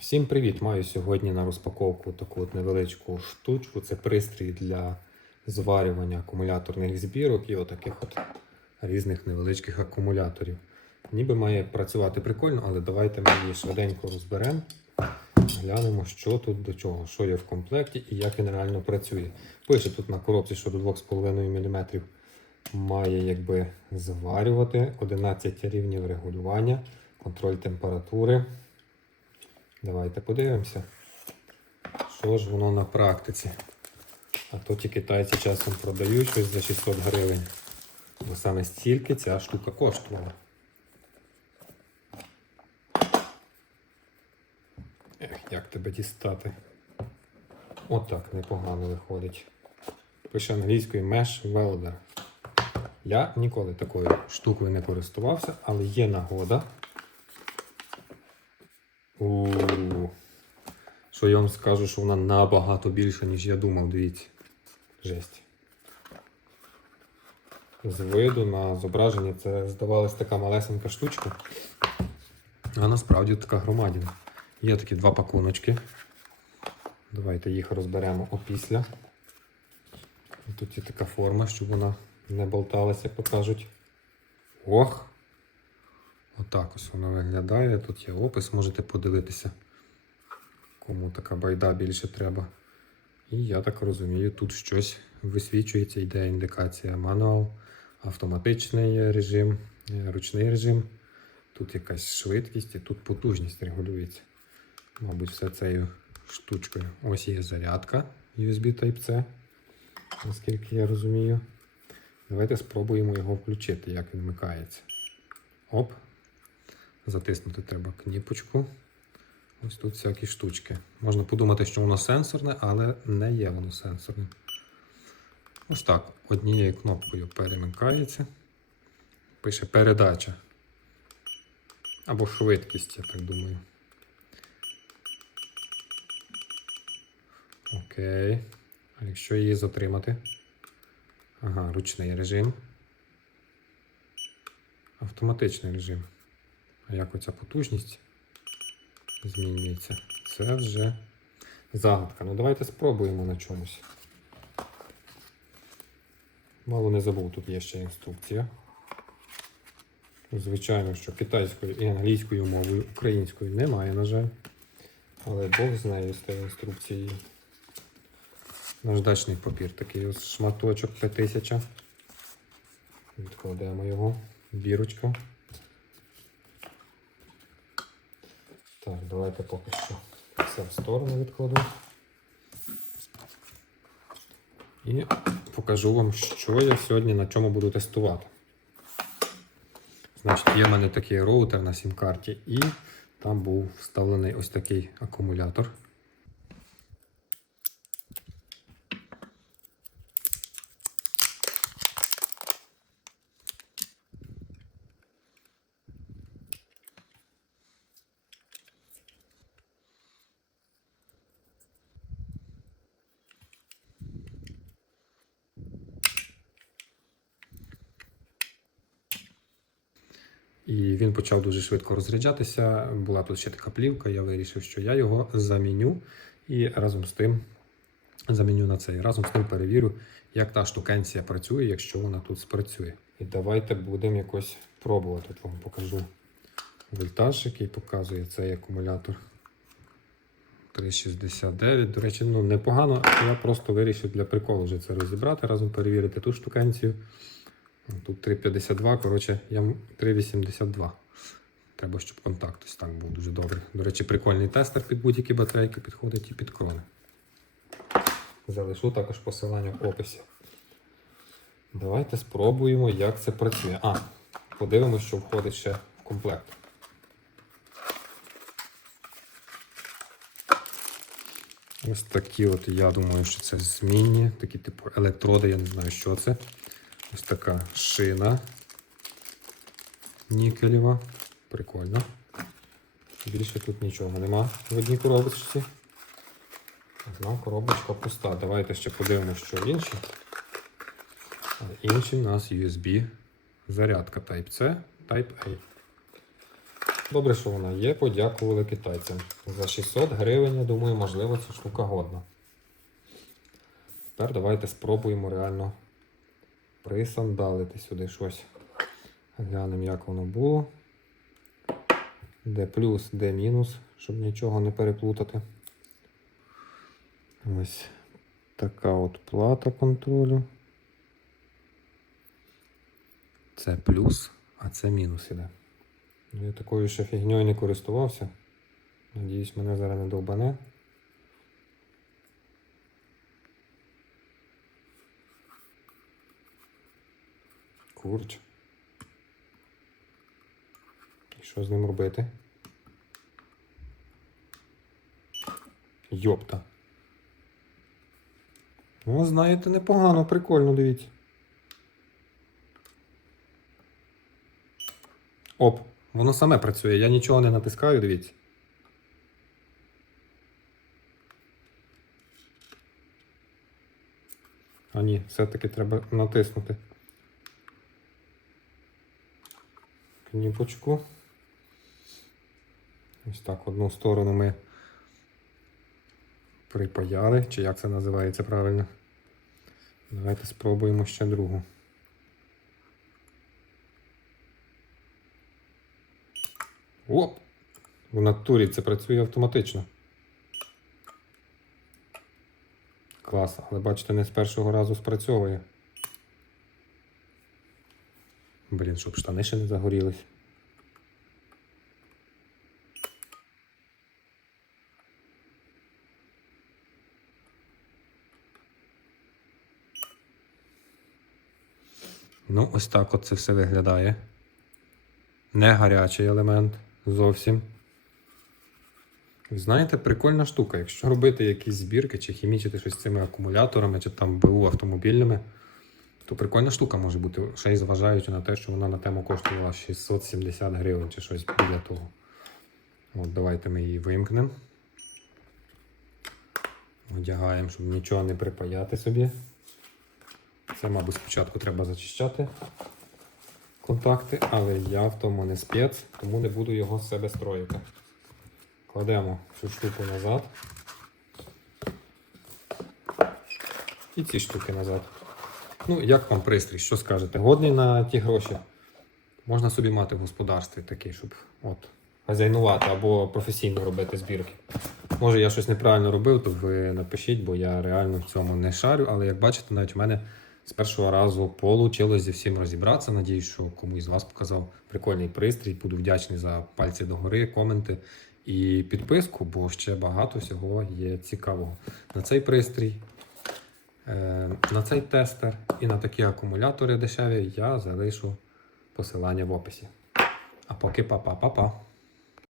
Всім привіт! Маю сьогодні на розпаковку таку от невеличку штучку. Це пристрій для зварювання акумуляторних збірок і отаких от різних невеличких акумуляторів. Ніби має працювати прикольно, але давайте ми її швиденько розберемо. Глянемо, що тут до чого, що є в комплекті і як він реально працює. Пише тут на коробці, що до 2,5 мм має якби зварювати 11 рівнів регулювання, контроль температури. Давайте подивимося, що ж воно на практиці. А то ті китайці часом продають щось за 600 гривень. Бо саме стільки ця штука коштувала. Ех, як тебе дістати? Отак непогано виходить. Пише англійською Mesh Welder. Я ніколи такою штукою не користувався, але є нагода. Що я вам скажу, що вона набагато більша, ніж я думав, дивіться. Жесть. З виду на зображенні це здавалась така малесенька штучка. А насправді така громадіна. Є такі два пакуночки. Давайте їх розберемо опісля. Тут є така форма, щоб вона не болталася, як то кажуть. Ох! Отак ось воно виглядає. Тут є опис, можете подивитися, кому така байда більше треба. І я так розумію, тут щось висвічується, йде індикація мануал, автоматичний режим, е, ручний режим. Тут якась швидкість і тут потужність регулюється. Мабуть, все цією штучкою. Ось є зарядка USB Type-C, наскільки я розумію. Давайте спробуємо його включити, як він вмикається. Оп. Затиснути треба кніпочку. Ось тут всякі штучки. Можна подумати, що воно сенсорне, але не є воно сенсорним. Ось так, однією кнопкою перемикається. Пише передача. Або швидкість, я так думаю. Окей. А якщо її затримати? Ага, ручний режим. Автоматичний режим. А як оця потужність змінюється? Це вже загадка. Ну давайте спробуємо на чомусь. Мало не забув, тут є ще інструкція. Звичайно, що китайською і англійською мовою, українською немає, на жаль. Але Бог знає з тією інструкцією. Наждачний папір такий ось шматочок П1000. Відкладемо його. Бірочка. Так, давайте поки що все в сторону відкладу. І покажу вам, що я сьогодні на чому буду тестувати. Значить, є в мене такий роутер на сім-карті, і там був вставлений ось такий акумулятор. І він почав дуже швидко розряджатися. Була тут ще така плівка, я вирішив, що я його заміню і разом з тим заміню на цей. Разом з тим перевірю, як та штукенція працює, якщо вона тут спрацює. І давайте будемо якось пробувати. Тут вам покажу вольтаж, який показує цей акумулятор. 3,69. До речі, ну непогано. Я просто вирішив для приколу вже це розібрати, разом перевірити ту штукенцію. Тут 3,52, коротше, я 3,82. Треба, щоб контакт ось так був дуже добрий. До речі, прикольний тестер під будь-які батарейки підходить і під крони. Залишу також посилання в описі. Давайте спробуємо, як це працює. А, подивимося, що входить ще в комплект. Ось такі от, я думаю, що це змінні, такі типу електроди, я не знаю, що це. Ось така шина нікелева. Прикольно. Більше тут нічого нема в одній коробочці. Одна коробочка пуста. Давайте ще подивимося, що інші. А інші у нас USB зарядка Type-C, Type-A. Добре, що вона є, подякували китайцям. За 600 гривень, я думаю, можливо, ця штука годна. Тепер давайте спробуємо реально присандалити сюди щось. Глянемо, як воно було. Де плюс, де мінус, щоб нічого не переплутати. Ось така от плата контролю. Це плюс, а це мінус іде. Ну, Я такою ще фігньою не користувався. Надіюсь, мене зараз не довбане. Курч. І що з ним робити? Йопта. Ну, знаєте, непогано, прикольно, дивіться. Оп, воно саме працює, я нічого не натискаю, дивіться. А ні, все-таки треба натиснути. Кніпочку. Ось так, одну сторону ми припаяли, чи як це називається правильно. Давайте спробуємо ще другу. Оп! В натурі це працює автоматично. Клас, але бачите, не з першого разу спрацьовує. Блін, щоб штани ще не загорілись. Ну, ось так от це все виглядає. Не гарячий елемент зовсім. Знаєте, прикольна штука. Якщо робити якісь збірки чи хімічити щось з цими акумуляторами, чи там БУ автомобільними, то прикольна штука може бути, ще й зважаючи на те, що вона на тему коштувала 670 гривень чи щось біля того. От давайте ми її вимкнемо. Одягаємо, щоб нічого не припаяти собі. Це, мабуть, спочатку треба зачищати контакти, але я в тому не спец, тому не буду його з себе строїти. Кладемо цю штуку назад. І ці штуки назад. Ну, як вам пристрій, що скажете? Годний на ті гроші. Можна собі мати в господарстві такий, щоб от, хазяйнувати або професійно робити збірки. Може, я щось неправильно робив, то ви напишіть, бо я реально в цьому не шарю. Але як бачите, навіть у мене з першого разу вийшло зі всім розібратися. Надіюсь, що комусь з вас показав прикольний пристрій. Буду вдячний за пальці догори, коменти і підписку, бо ще багато всього є цікавого. На цей пристрій, на цей тестер і на такі акумулятори дешеві я залишу посилання в описі. А поки па-па-па-па.